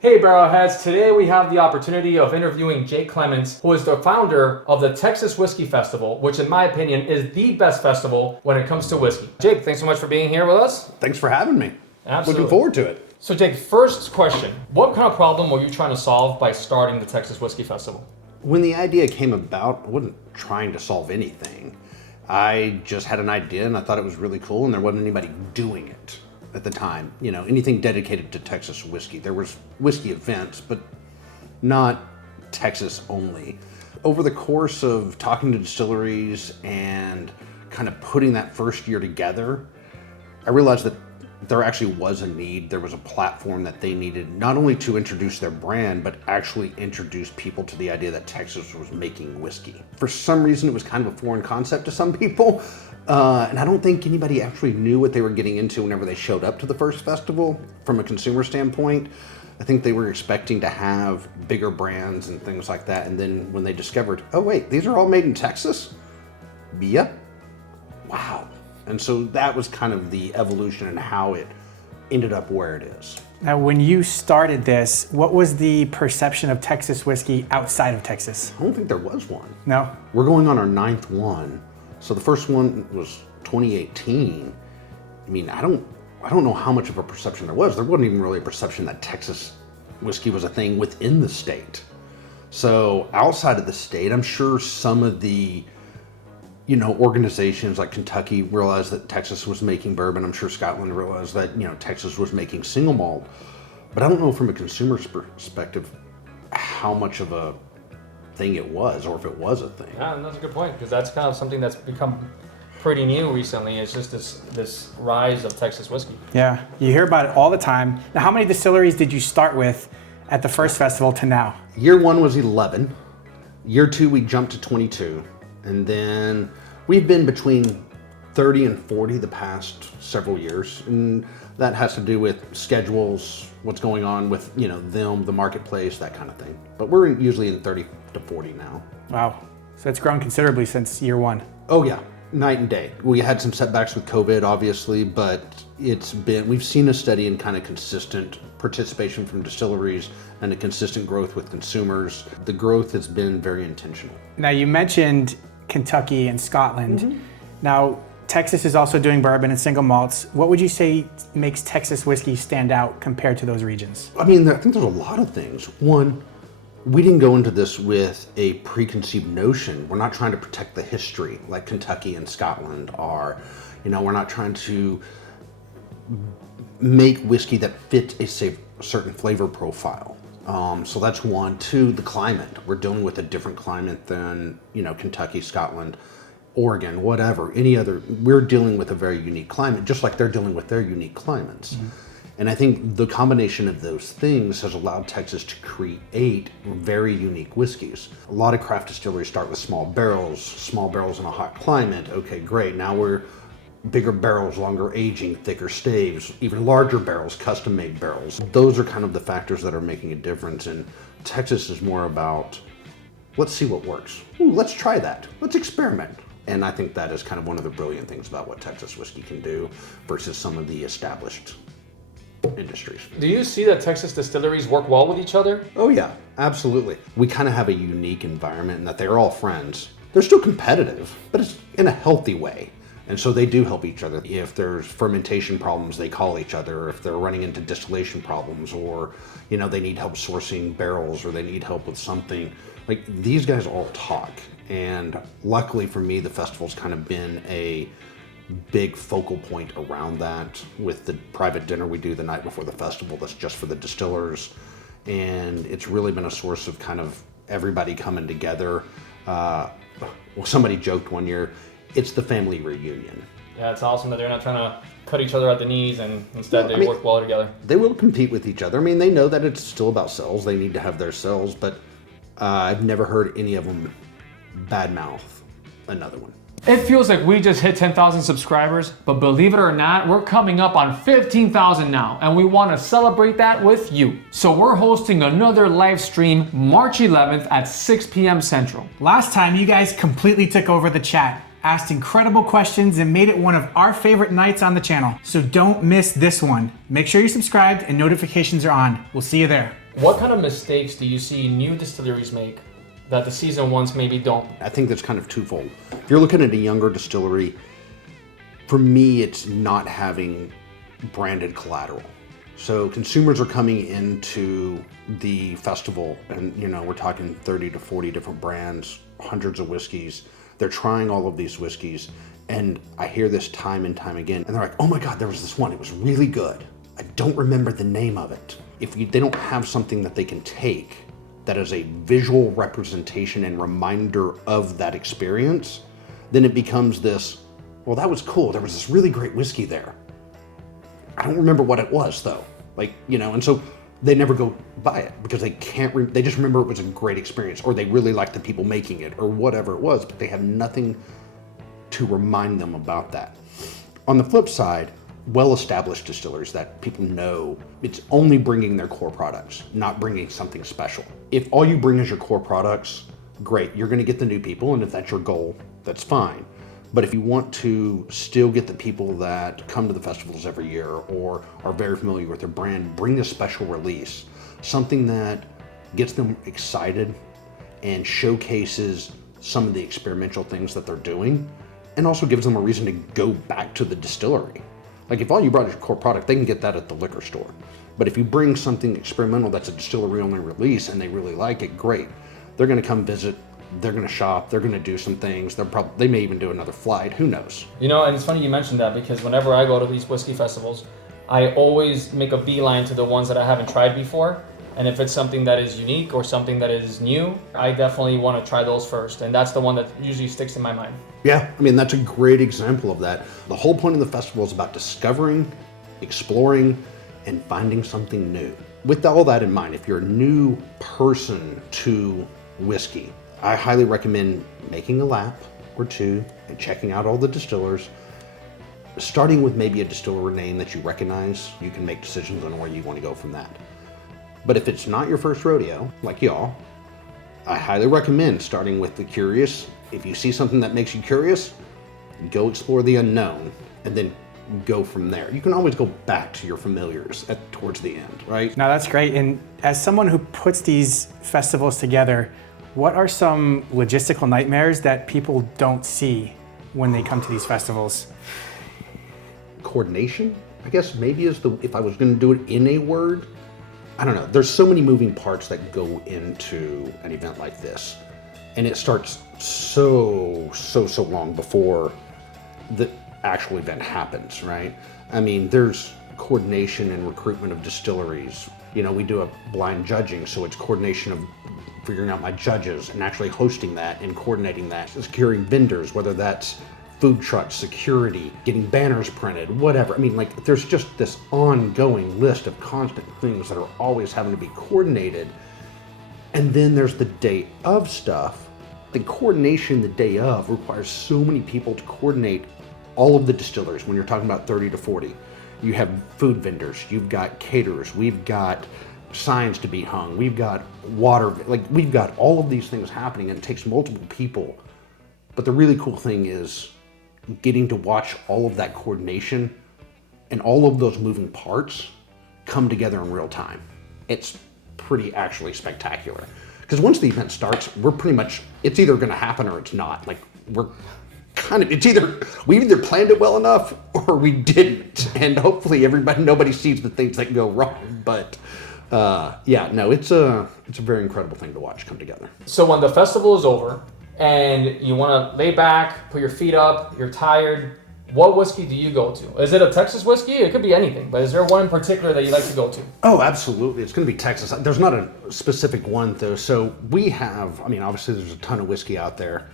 Hey Barrelheads, today we have the opportunity of interviewing Jake Clements, who is the founder of the Texas Whiskey Festival, which in my opinion is the best festival when it comes to whiskey. Jake, thanks so much for being here with us. Thanks for having me. Absolutely. Looking forward to it. So Jake, first question, what kind of problem were you trying to solve by starting the Texas Whiskey Festival? When the idea came about, I wasn't trying to solve anything. I just had an idea and I thought it was really cool, and there wasn't anybody doing it at the time. You know, anything dedicated to Texas whiskey. There was whiskey events, but not Texas only. Over the course of talking to distilleries and kind of putting that first year together, I realized that there actually was a need. There was a platform that they needed, not only to introduce their brand, but actually introduce people to the idea that Texas was making whiskey. For some reason, it was kind of a foreign concept to some people. And I don't think anybody actually knew what they were getting into whenever they showed up to the first festival. From a consumer standpoint, I think they were expecting to have bigger brands and things like that. And then when they discovered, oh wait, these are all made in Texas? Yeah. Wow. And so that was kind of the evolution and how it ended up where it is. Now, when you started this, what was the perception of Texas whiskey outside of Texas? I don't think there was one. No? We're going on our 9th one. So the first one was 2018. I mean, I don't know how much of a perception there was. There wasn't even really a perception that Texas whiskey was a thing within the state. So outside of the state, I'm sure some of the, organizations like Kentucky realized that Texas was making bourbon. I'm sure Scotland realized that, Texas was making single malt. But I don't know from a consumer's perspective how much of a thing it was, or if it was a thing. Yeah, that's a good point, because that's kind of something that's become pretty new recently. It's just this rise of Texas whiskey. Yeah, you hear about it all the time. Now, how many distilleries did you start with at the first festival to now? Year 1 was 11. Year 2, we jumped to 22. And then we've been between 30 and 40 the past several years. And that has to do with schedules, what's going on with, them, the marketplace, that kind of thing. But we're usually in 30 to 40 now. Wow, so it's grown considerably since year 1. Oh yeah, night and day. We had some setbacks with COVID, obviously, but we've seen a steady and kind of consistent participation from distilleries and a consistent growth with consumers. The growth has been very intentional. Now, you mentioned Kentucky and Scotland. Mm-hmm. Now, Texas is also doing bourbon and single malts. What would you say makes Texas whiskey stand out compared to those regions? I mean, I think there's a lot of things. One, we didn't go into this with a preconceived notion. We're not trying to protect the history like Kentucky and Scotland are. We're not trying to make whiskey that fits a certain flavor profile. So that's one. Two, the climate. We're dealing with a different climate than, Kentucky, Scotland, Oregon, whatever, any other. We're dealing with a very unique climate, just like they're dealing with their unique climates. Mm-hmm. And I think the combination of those things has allowed Texas to create very unique whiskeys. A lot of craft distilleries start with small barrels in a hot climate. Okay, great. Now we're bigger barrels, longer aging, thicker staves, even larger barrels, custom-made barrels. Those are kind of the factors that are making a difference. And Texas is more about, let's see what works. Ooh, let's try that. Let's experiment. And I think that is kind of one of the brilliant things about what Texas whiskey can do versus some of the established industries. Do you see that Texas distilleries work well with each other? Oh yeah, absolutely. We kind of have a unique environment in that they're all friends. They're still competitive, but it's in a healthy way. And so they do help each other. If there's fermentation problems, they call each other. If they're running into distillation problems, or they need help sourcing barrels, or they need help with something, like these guys all talk. And luckily for me, the festival's kind of been a big focal point around that, with the private dinner we do the night before the festival that's just for the distillers. And it's really been a source of kind of everybody coming together. Somebody joked one year, it's the family reunion. Yeah, it's awesome that they're not trying to cut each other at the knees, and instead they work well together. They will compete with each other. I mean, they know that it's still about sales. They need to have their sales, but I've never heard any of them badmouth another one. It feels like we just hit 10,000 subscribers, but believe it or not, we're coming up on 15,000 now, and we want to celebrate that with you. So we're hosting another live stream March 11th at 6 p.m. Central. Last time, you guys completely took over the chat, asked incredible questions, and made it one of our favorite nights on the channel. So don't miss this one. Make sure you're subscribed and notifications are on. We'll see you there. What kind of mistakes do you see new distilleries make that the seasoned ones maybe don't? I think that's kind of twofold. If you're looking at a younger distillery, for me, it's not having branded collateral. So consumers are coming into the festival and, we're talking 30 to 40 different brands, hundreds of whiskeys. They're trying all of these whiskeys. And I hear this time and time again. And they're like, oh my God, there was this one. It was really good. I don't remember the name of it. If they don't have something that they can take that is a visual representation and reminder of that experience, then it becomes this, well, that was cool. There was this really great whiskey there. I don't remember what it was though. And so they never go buy it because they can't, they just remember it was a great experience, or they really like the people making it, or whatever it was, but they have nothing to remind them about that. On the flip side, well-established distilleries that people know, it's only bringing their core products, not bringing something special. If all you bring is your core products, great, you're gonna get the new people, and if that's your goal, that's fine. But if you want to still get the people that come to the festivals every year or are very familiar with their brand, bring a special release, something that gets them excited and showcases some of the experimental things that they're doing, and also gives them a reason to go back to the distillery. Like if all you brought is your core product, they can get that at the liquor store. But if you bring something experimental that's a distillery only release and they really like it, great. They're gonna come visit, they're gonna shop, they're gonna do some things, they may even do another flight, who knows? And it's funny you mentioned that, because whenever I go to these whiskey festivals, I always make a beeline to the ones that I haven't tried before. And if it's something that is unique or something that is new, I definitely want to try those first. And that's the one that usually sticks in my mind. Yeah, that's a great example of that. The whole point of the festival is about discovering, exploring, and finding something new. With all that in mind, if you're a new person to whiskey, I highly recommend making a lap or two and checking out all the distillers. Starting with maybe a distiller name that you recognize, you can make decisions on where you want to go from that. But if it's not your first rodeo, like y'all, I highly recommend starting with the curious. If you see something that makes you curious, go explore the unknown and then go from there. You can always go back to your familiars towards the end, right? Now that's great. And as someone who puts these festivals together, what are some logistical nightmares that people don't see when they come to these festivals? Coordination, I guess maybe if I was going to do it in a word, I don't know. There's so many moving parts that go into an event like this. And it starts so long before the actual event happens, right? There's coordination and recruitment of distilleries. We do a blind judging, so it's coordination of figuring out my judges and actually hosting that and coordinating that, securing vendors, whether that's food trucks, security, getting banners printed, whatever. There's just this ongoing list of constant things that are always having to be coordinated. And then there's the day of stuff. The coordination the day of requires so many people to coordinate all of the distillers. When you're talking about 30 to 40, you have food vendors, you've got caterers, we've got signs to be hung, we've got water, we've got all of these things happening, and it takes multiple people. But the really cool thing is getting to watch all of that coordination and all of those moving parts come together in real time. It's pretty actually spectacular. Because once the event starts, it's either gonna happen or it's not. We either planned it well enough or we didn't. And hopefully nobody sees the things that go wrong. But it's a very incredible thing to watch come together. So when the festival is over and you want to lay back, put your feet up, you're tired, what whiskey do you go to? Is it a Texas whiskey? It could be anything, but is there one in particular that you like to go to? Oh, absolutely. It's going to be Texas. There's not a specific one, though. So we have, obviously there's a ton of whiskey out there.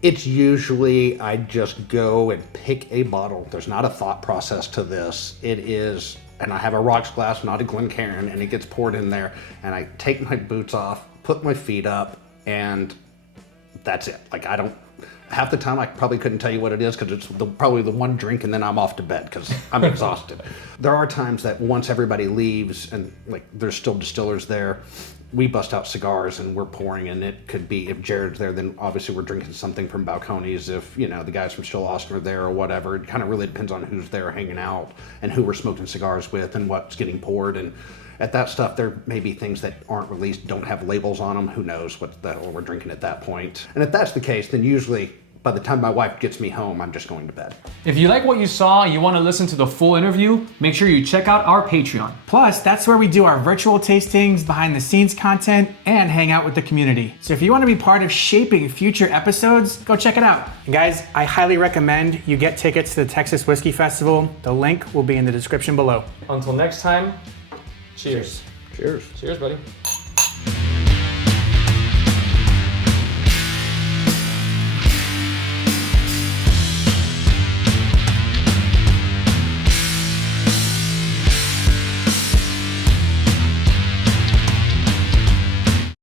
It's usually, I just go and pick a bottle. There's not a thought process to this. It is, and I have a rocks glass, not a Glencairn, and it gets poured in there, and I take my boots off, put my feet up, and that's it. Half the time I probably couldn't tell you what it is because it's probably the one drink and then I'm off to bed because I'm exhausted. There are times that once everybody leaves and there's still distillers there, we bust out cigars and we're pouring, and it could be, if Jared's there, then obviously we're drinking something from Balcones. If, the guys from Still Austin are there or whatever, it kind of really depends on who's there hanging out and who we're smoking cigars with and what's getting poured. And At that stuff, there may be things that aren't released, don't have labels on them. Who knows what the hell we're drinking at that point. And if that's the case, then usually by the time my wife gets me home, I'm just going to bed. If you like what you saw and you want to listen to the full interview, make sure you check out our Patreon. Plus, that's where we do our virtual tastings, behind the scenes content, and hang out with the community. So if you want to be part of shaping future episodes, go check it out. And guys, I highly recommend you get tickets to the Texas Whiskey Festival. The link will be in the description below. Until next time, cheers. Cheers. Cheers, buddy.